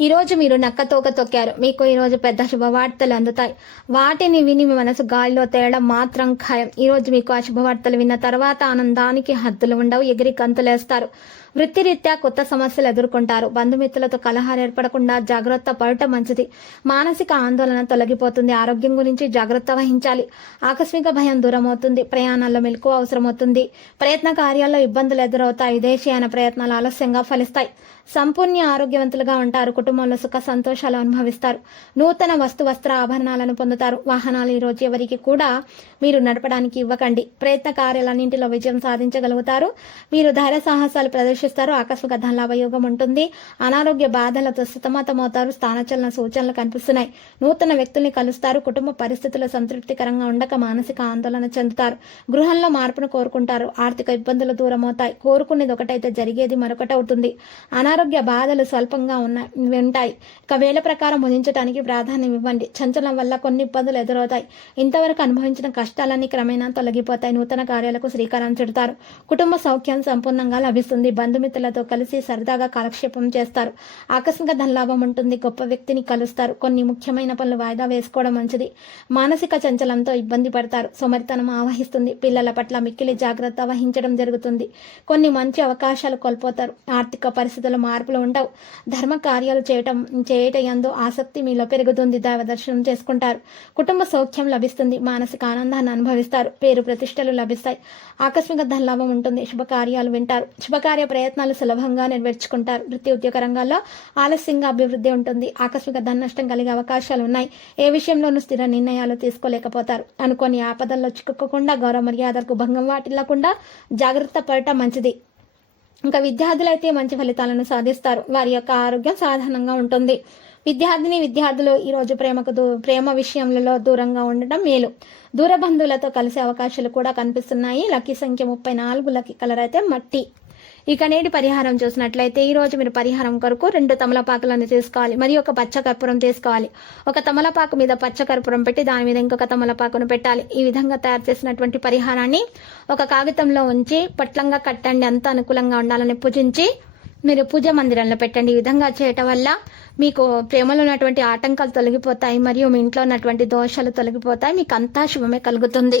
ఈ రోజు మీరు నక్క తోక తొక్కారు. మీకు ఈ రోజు పెద్ద శుభవార్తలు అందుతాయి. వాటిని విని మీ మనసు గాలిలో తేయడం మాత్రం ఖాయం. ఈ రోజు మీకు ఆ శుభవార్తలు విన్న తర్వాత ఆనందానికి హద్దులు ఉండవు ఎగిరి గంతులేస్తారు వృత్తిరీత్యా కొత్త సమస్యలు ఎదుర్కొంటారు. బంధుమిత్రులతో కలహాలు ఏర్పడకుండా జాగ్రత్త పడటం మంచిది. మానసిక ఆందోళన తొలగిపోతుంది. ఆరోగ్యం గురించి జాగ్రత్త వహించాలి. ఆకస్మిక భయం దూరం అవుతుంది ప్రయాణాల్లో మెలకు అవసరమవుతుంది. ప్రయత్న కార్యాల్లో ఇబ్బందులు ఎదురవుతాయి. విదేశీయాన ప్రయత్నాలు ఆలస్యంగా ఫలిస్తాయి. సంపూర్ణ ఆరోగ్యవంతులుగా ఉంటారు కుటుంబంలో సుఖ సంతోషాలు అనుభవిస్తారు. నూతన వస్తు వస్త్ర ఆభరణాలను పొందుతారు. వాహనాలు ఈ రోజు ఎవరికి కూడా మీరు నడపడానికి ఇవ్వకండి. ప్రయత్న కార్యాలన్నింటిలో విజయం సాధించగలుగుతారు. మీరు ధైర్య సాహసాలు ప్రదర్శిస్తారు. ఆకస్మిక ధనలాభయోగం ఉంటుంది. అనారోగ్య బాధలతో సుతమతమవుతారు స్థానచలన సూచనలు కనిపిస్తున్నాయి. నూతన వ్యక్తుల్ని కలుస్తారు. కుటుంబ పరిస్థితులు సంతృప్తికరంగా ఉండక మానసిక ఆందోళన చెందుతారు. గృహంలో మార్పును కోరుకుంటారు. ఆర్థిక ఇబ్బందులు దూరమవుతాయి. కోరుకునేది ఒకటైతే జరిగేది మరొకటి అవుతుంది. అనారోగ్య బాధలు స్వల్పంగా ఉన్నాయి ఉంటాయి. ఇక వేల ప్రకారం ముదించడానికి ప్రాధాన్యం ఇవ్వండి. చంచలం వల్ల కొన్ని ఇబ్బందులు ఎదురవుతాయి. ఇంతవరకు అనుభవించిన కష్టాలన్నీ క్రమేణా తొలగిపోతాయి. నూతన కార్యాలకు శ్రీకారం చుడతారు. కుటుంబ సౌఖ్యం సంపూర్ణంగా లభిస్తుంది. బంధుమిత్రులతో కలిసి సరదాగా కాలక్షేపం చేస్తారు. ఆకస్మిక ధనలాభం ఉంటుంది. గొప్ప వ్యక్తిని కలుస్తారు. కొన్ని ముఖ్యమైన పనులు వాయిదా వేసుకోవడం మంచిది. మానసిక చంచలంతో ఇబ్బంది పడతారు. సోమరితనం ఆవహిస్తుంది. పిల్లల పట్ల మిక్కిలి జాగ్రత్త వహించడం జరుగుతుంది. కొన్ని మంచి అవకాశాలు కోల్పోతారు. ఆర్థిక పరిస్థితుల మార్పులు ఉండవు. ధర్మ కార్యాలు చేయటం చేయట ఎందు ఆసక్తి మీలో పెరుగుతుంది. దైవ దర్శనం చేసుకుంటారు. కుటుంబ సౌఖ్యం లభిస్తుంది. మానసిక ఆనందాన్ని అనుభవిస్తారు. పేరు ప్రతిష్టలు లభిస్తాయి. ఆకస్మిక ధనలాభం ఉంటుంది. శుభకార్యాలు వింటారు. శుభకార్య ప్రయత్నాలు సులభంగా నెరవేర్చుకుంటారు. వృత్తి ఉద్యోగ రంగాల్లో ఆలస్యంగా అభివృద్ధి ఉంటుంది. ఆకస్మిక ధన నష్టం కలిగే అవకాశాలు ఉన్నాయి. ఏ విషయంలోనూ స్థిర నిర్ణయాలు తీసుకోలేకపోతారు. అనుకోని ఆపదల్లో చిక్కుకోకుండా గౌరవ మర్యాదలకు భంగం వాటిల్లకుండా జాగ్రత్త పడటం మంచిది. ఇంకా విద్యార్థులు అయితే మంచి ఫలితాలను సాధిస్తారు. వారి యొక్క ఆరోగ్యం సాధారణంగా ఉంటుంది. విద్యార్థిని విద్యార్థులు ఈరోజు ప్రేమకు దూ ప్రేమ విషయంలో దూరంగా ఉండటం మేలు. దూర బంధువులతో కలిసే అవకాశాలు కూడా కనిపిస్తున్నాయి. లక్కీ సంఖ్య ముప్పై నాలుగు లక్కీ కలర్ అయితే మట్టి. ఇక నేటి పరిహారం చూసినట్లయితే ఈ రోజు మీరు పరిహారం కొరకు రెండు తమలపాకులను తీసుకోవాలి. మరియు ఒక పచ్చ కర్పూరం తీసుకోవాలి. ఒక తమలపాకు మీద పచ్చ కర్పూరం పెట్టి దాని మీద ఇంకొక తమలపాకును పెట్టాలి. ఈ విధంగా తయారు చేసినటువంటి పరిహారాన్ని ఒక కాగితంలో ఉంచి పట్లంగా కట్టండి. అంత అనుకూలంగా ఉండాలని పూజించి మీరు పూజ మందిరంలో పెట్టండి. ఈ విధంగా చేయటం వల్ల మీకు ప్రేమలో ఉన్నటువంటి ఆటంకాలు తొలగిపోతాయి. మరియు మీ ఇంట్లో ఉన్నటువంటి దోషాలు తొలగిపోతాయి. మీకు అంతా శుభమే కలుగుతుంది.